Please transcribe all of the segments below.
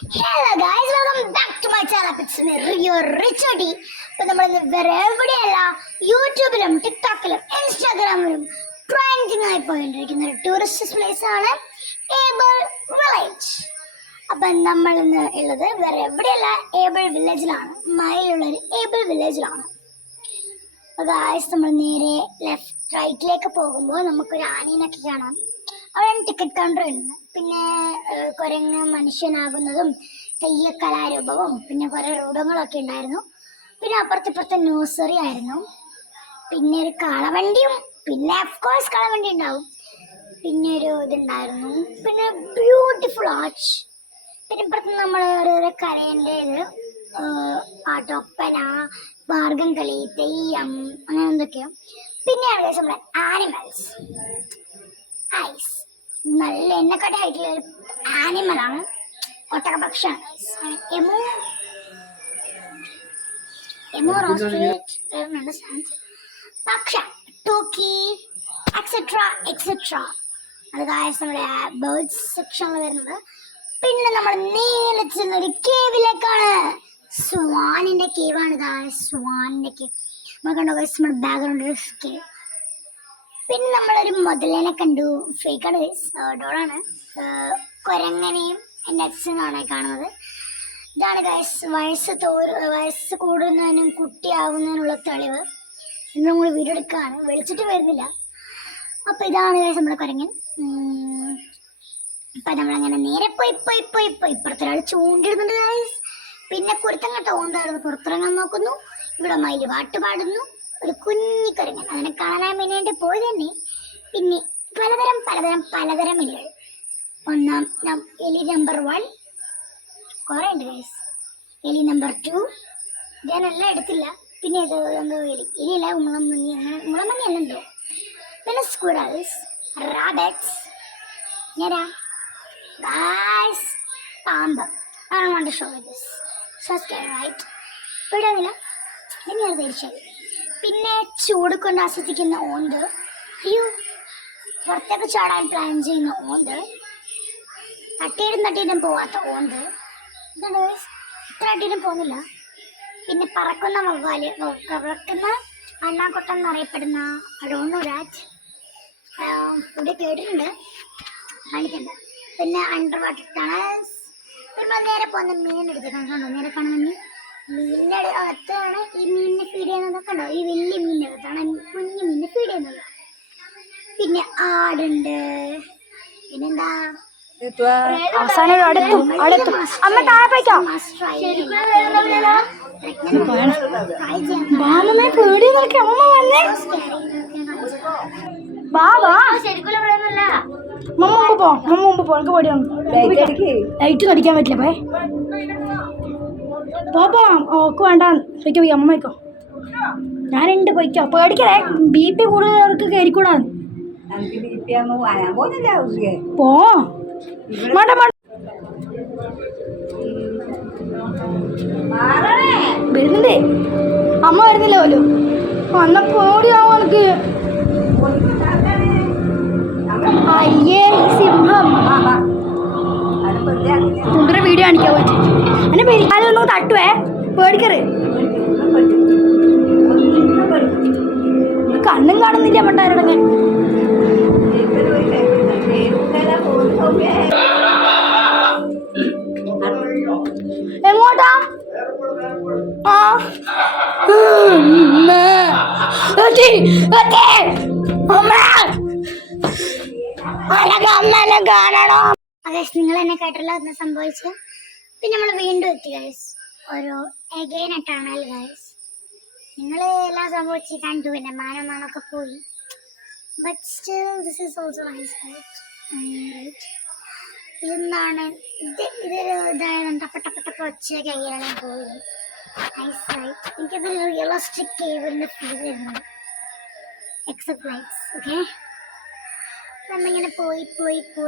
Hello guys, welcome back to my channel. It's me, Rio Richardi. അപ്പോൾ നമ്മൾ വേറെ എവിടെയല്ല, യൂട്യൂബിലും ടിക്ടോക്കിലും ഇൻസ്റ്റാഗ്രാമിലും ട്രെൻഡിങ് ആയി പോയിട്ടിരിക്കുന്ന ഒരു ടൂറിസ്റ്റ് പ്ലേസ് ആണ് ഏബിൾ വില്ലേജ്. അപ്പം നമ്മൾ ഇന്ന് ഉള്ളത് വേറെ എവിടെയല്ല, ഏബിൾ വില്ലേജിലാണ്. മയിലുള്ള ഒരു ഏബിൾ വില്ലേജിലാണ്. അപ്പോൾ ഗായ്സ് നമ്മൾ നേരെ റൈറ്റിലേക്ക് പോകുമ്പോൾ നമുക്കൊരു ആനീനൊക്കെ കാണാം. അവിടെ ടിക്കറ്റ് കൗണ്ടർ ഉണ്ട്. പിന്നെ കുരങ്ങ് മനുഷ്യനാകുന്നതും തെയ്യക്കലാരൂപവും പിന്നെ കുറേ രൂപങ്ങളൊക്കെ ഉണ്ടായിരുന്നു. പിന്നെ അപ്പുറത്തിപ്പുറത്തെ നഴ്സറി ആയിരുന്നു. പിന്നെ ഒരു കാളവണ്ടിയും, പിന്നെ അഫ്കോഴ്സ് കാളവണ്ടി ഉണ്ടാവും. പിന്നെ ഒരു ഇതുണ്ടായിരുന്നു. പിന്നെ ബ്യൂട്ടിഫുൾ ആർച്ച്. പിന്നെ ഇപ്പുറത്ത് നമ്മൾ ഓരോരോ കരേൻ്റെ ഇത് പാട്ടൊപ്പന, മാർഗം കളി, തെയ്യം, അങ്ങനെ എന്തൊക്കെയോ. പിന്നെയാണ് നമ്മുടെ ആനിമൽസ്. ഐസ് നല്ല എന്നെക്കാട്ടി ഹൈറ്റുള്ള ഒരു ആനിമലാണ് ഒട്ടകപക്ഷിയാണ്. പക്ഷ ടോക്കി എക്സെട്ര എക്സെട്ര അത് ഗായ്സ് നമ്മുടെ ബേർഡ്സ് സെക്ഷനിൽ വരുന്നത്. പിന്നെ നമ്മൾ നേരെ ചെന്നൊരു കേവിലേക്കാണ്. സ്വാനിന്റെ കേവാണ് ഗായ്സ്, സ്വാനിന്റെ കേവ്. നമ്മൾ കണ്ടോ ഗായ്സ്, നമ്മുടെ ബാക്ക്ഗ്രൗണ്ട് ഒരു കേവ്. പിന്നെ നമ്മളൊരു മുതലേനെ കണ്ടു. ഫേക്കാണ് ഗൈസ്, ഡോളാണ്. കുരങ്ങനെയും എൻ്റെ അച്ഛനാണ് കാണുന്നത്. ഇതാണ് ഗൈസ് വയസ്സ് കൂടുന്നതിനും കുട്ടിയാവുന്നതിനുള്ള തെളിവ്. ഇന്നും കൂടി വീഡിയോ എടുക്കുകയാണ്, വെളിച്ചിട്ട് വരുന്നില്ല. അപ്പോൾ ഇതാണ് ഗൈസ് നമ്മുടെ കുരങ്ങൻ. ഇപ്പം നമ്മളങ്ങനെ നേരെ പോയി ഇപ്പുറത്തൊരാൾ ചൂണ്ടിടുന്നുണ്ട് ഗൈസ്. പിന്നെ കുരുത്തങ്ങട്ട ഓന്താടുന്നു, പുറത്തിറങ്ങാൻ നോക്കുന്നു. ഇവിടെ മയിൽ പാട്ട് പാടുന്നു. ഒരു കുഞ്ഞിക്കുരങ്ങൻ, അതിനെ കാണാൻ വേണ്ടി പോയി തന്നെ. പിന്നെ പലതരം എലികൾ. എലി നമ്പർ 1 കുറേ ഉണ്ട് ഗൈസ്. എലി നമ്പർ 2 ഞാനെല്ലാം എടുത്തില്ല. പിന്നെ ഇത് എന്തോ എലിയില്ല, മുളമന്നി എന്നെന്തോ. പിന്നെ സ്ക്വിറൽസ്, റാബറ്റ്സ്, ഗൈസ് പാമ്പ്. I don't want to show you this. So scary, right? വിടുന്നില്ല, ഇനിയാണ് തീർച്ചയായും. പിന്നെ ചൂട് കൊണ്ട് ആസ്വദിക്കുന്ന ഓന്ത്. അയ്യോ, പുറത്തേക്ക് ചാടാൻ പ്ലാൻ ചെയ്യുന്ന ഓന്ത്. തട്ടിയിടും പോവാത്ത ഓന്ത്. ഇതാണ് ഇത്ര അട്ടിയിടും പോകുന്നില്ല. പിന്നെ പറക്കുന്ന വവ്വാല്, പറക്കുന്ന അണ്ണാക്കൊട്ടം എന്നറിയപ്പെടുന്ന അടോണുരാജ് ഇവിടെ കേട്ടിട്ടുണ്ട്, കാണിക്കണ്ട. പിന്നെ അണ്ടർ വാട്ടർ ടണൽസ്. പിന്നെ നേരെ പോകുന്ന മീൻ എടുത്തിട്ടുണ്ട്. കണ്ടോ, നേരെ കാണുന്ന മീനിൻ്റെ അകത്താണ് ഈ മീനിനെ ഫീഡ് ചെയ്യുന്നതൊക്കെ ഉണ്ടോ. ഈ വലിയ മീനിൻ്റെ അകത്താണ് കുഞ്ഞു മീനിനെ ഫീഡ് ചെയ്യുന്നത്. പിന്നെ ആടുണ്ട്. പിന്നെന്താ, ലൈറ്റ് കടിക്കാൻ പറ്റില്ല. പോപ്പോ ഓക്ക് വേണ്ട, പോയിക്കോ, അമ്മ പോയിക്കോ. ഞാനുണ്ട്, പോയിക്കോ, പേടിക്കണേ. BP കൂടുതലവർക്ക് കയറിക്കൂടാ. പോ വരുന്നില്ലേ, അമ്മ വരുന്നില്ല പോലും. അന്ന പേടിയാവും എനിക്ക്. അയ്യേ, സിംഹം കുണ്ടൊരു വീഡിയോ കാണിക്കാൻ പറ്റും. എന്നെ പെരിക്കാലൊന്നും തട്ടുവേ, പേടിക്കറ്. കണ്ണും കാണുന്നില്ല പണ്ടാരോടങ്ങ്. എങ്ങോട്ടാ? നിങ്ങൾ എന്നെ കേട്ടല്ലോ എന്ന് സംഭവിച്ചു. പിന്നെ നമ്മൾ വീണ്ടും എത്തി ഗൈസ്, ഒരു എഗെയിൻ ടണൽ ഗൈസ്. നിങ്ങൾ എല്ലാം സംഭവിച്ച് കണ്ടു. പിന്നെ മാനമാണൊക്കെ പോയി. But still this is also nice right. ഇതെന്താണ് ഇതൊരു ഇതായത് ടപ്പ ഒച്ച കയ്യിലാണ് പോയി. Nice right. എനിക്കത് റിയലിസ്റ്റിക് കേവിൻ്റെ ഫീൽ വരുന്നുണ്ട്. Except lights. ഓക്കെ, നമ്മളിങ്ങനെ പോയി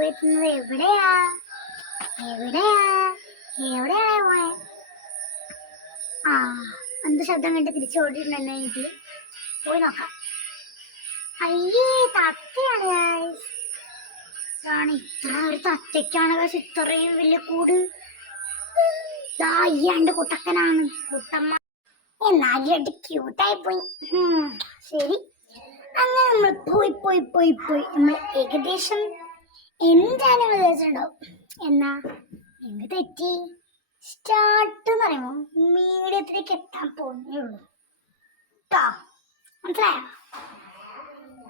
എത്തുന്നത് എവിടെയാ പോയെ? ആ, എന്ത് ശബ്ദം കണ്ട് തിരിച്ചു ഓടിയിട്ടുണ്ടെന്ന് എനിക്ക് പോയി നോക്കാം. അയ്യേ, തത്തയാണ് ഗൈസ്. ഇത്ര ഒരു തത്തയ്ക്കാണ് ഗൈസ് ഇത്രയും വലിയ കൂട്. ഈ രണ്ട് കുട്ടക്കനാണ് കുട്ടമ്മ. എന്നാലും ക്യൂട്ടായി പോയി. ശരി, അങ്ങനെ നമ്മൾ പോയി നമ്മൾ ഏകദേശം എന്താണ് നിങ്ങൾ വിചാരിച്ചിട്ടുണ്ടാവും. എന്നാ എന്ത് തെറ്റി? സ്റ്റാർട്ട് എന്ന് പറയുമ്പോൾ മീഡിയത്തിലേക്ക് എത്താൻ പോകുന്നേ ഉള്ളൂ കേട്ടോ, മനസ്സിലായോ?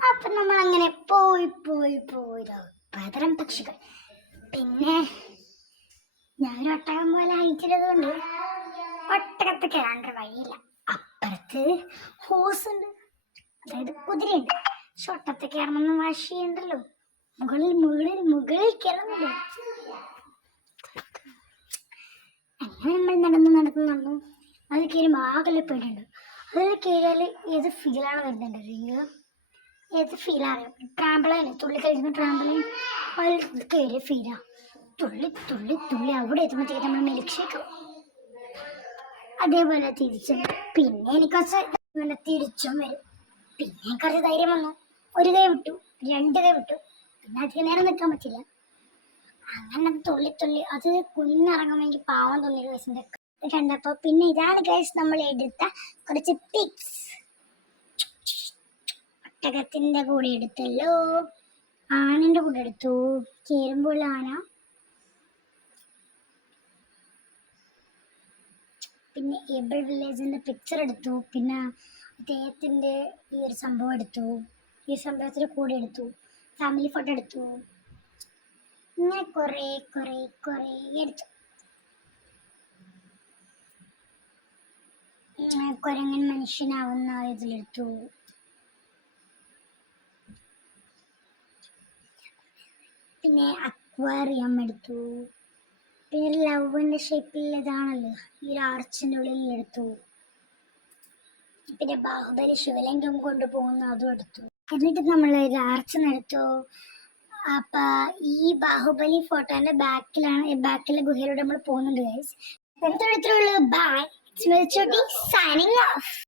അപ്പൊ നമ്മൾ അങ്ങനെ പോയി പതരം പക്ഷികൾ. പിന്നെ ഞാൻ ഒട്ടകം പോലെ അയച്ചിരുന്നത് ഒട്ടകത്ത് കയറാണ്ട് വഴിയില്ല. അപ്പുറത്ത് ഹോസ് ഉണ്ട്, അതായത് കുതിരയുണ്ട്. പക്ഷെ ഒട്ടത്ത് കയറണമെന്ന് വാശിയുണ്ടല്ലോ. മുകളിൽ കയറുന്നുണ്ട്. അങ്ങനെ നമ്മൾ നടന്നു. അതിൽ കയറുമ്പോൾ ആകെ പേടിയുണ്ട്. അതിൽ കയറിയാൽ ഏത് ഫീലാണ് വരുന്നുണ്ട് അറിയുക? ഏത് ഫീലാണ്? ട്രാമ്പലൈൻ, തുള്ളി കഴിക്കുന്ന ട്രാമ്പലൈൻ, അതിൽ കയറിയ ഫീലാ. തുള്ളി അവിടെ എത്തുമ്പോഴത്തേക്ക് നമ്മൾ മിൽക്ക് അതേപോലെ തിരിച്ചും. പിന്നെ എനിക്ക് കുറച്ച് തിരിച്ചും വരും. പിന്നെ കുറച്ച് ധൈര്യം വന്നു. ഒരു കൈ വിട്ടു, രണ്ട് കൈ വിട്ടു. പിന്നെ അധികം നേരം നിൽക്കാൻ പറ്റില്ല. അങ്ങനെ തുള്ളി അത് കുന്നിറങ്ങുമെങ്കിൽ പാവം തോന്നിയ ഗൈസിന്റെ കണ്ടപ്പോ. പിന്നെ ഇതാണ് ഗൈസ് നമ്മൾ എടുത്ത കുറച്ച് പിക്സ്. ഒട്ടകത്തിന്റെ കൂടെ എടുത്തല്ലോ, ആനന്റെ കൂടെ എടുത്തു, ചേരുമ്പോൾ ആന, പിന്നെ ഏബിൾ വില്ലേജിന്റെ പിക്ചർ എടുത്തു, പിന്നെ അദ്ദേഹത്തിന്റെ ഈ ഒരു സംഭവം എടുത്തു, ഈ സംഭവത്തിന്റെ കൂടെ എടുത്തു, ഫാമിലി ഫോട്ടോ എടുത്തു. ഇങ്ങനെ കുറേ എടുത്തു. കുരങ്ങൻ മനുഷ്യനാവുന്ന ഇതിലെടുത്തു. പിന്നെ അക്വാറിയം എടുത്തു. പിന്നെ ലവിന്റെ ഷേപ്പിൽ ഇതാണല്ലോ, ഈ ഒരു ആർച്ചിന്റെ ഉള്ളിൽ എടുത്തു. പിന്നെ ബാഹുബലി ശിവലിംഗം കൊണ്ടുപോകുന്ന അതും എടുത്തു. എന്നിട്ട് നമ്മൾ ഒരു ആർച്ച് എടുത്തു. അപ്പൊ ഈ ബാഹുബലി ഫോട്ടോന്റെ ബാക്കിലെ ഗുഹയിലൂടെ നമ്മൾ പോകുന്നുണ്ട് ഗൈസ്. By, signing off.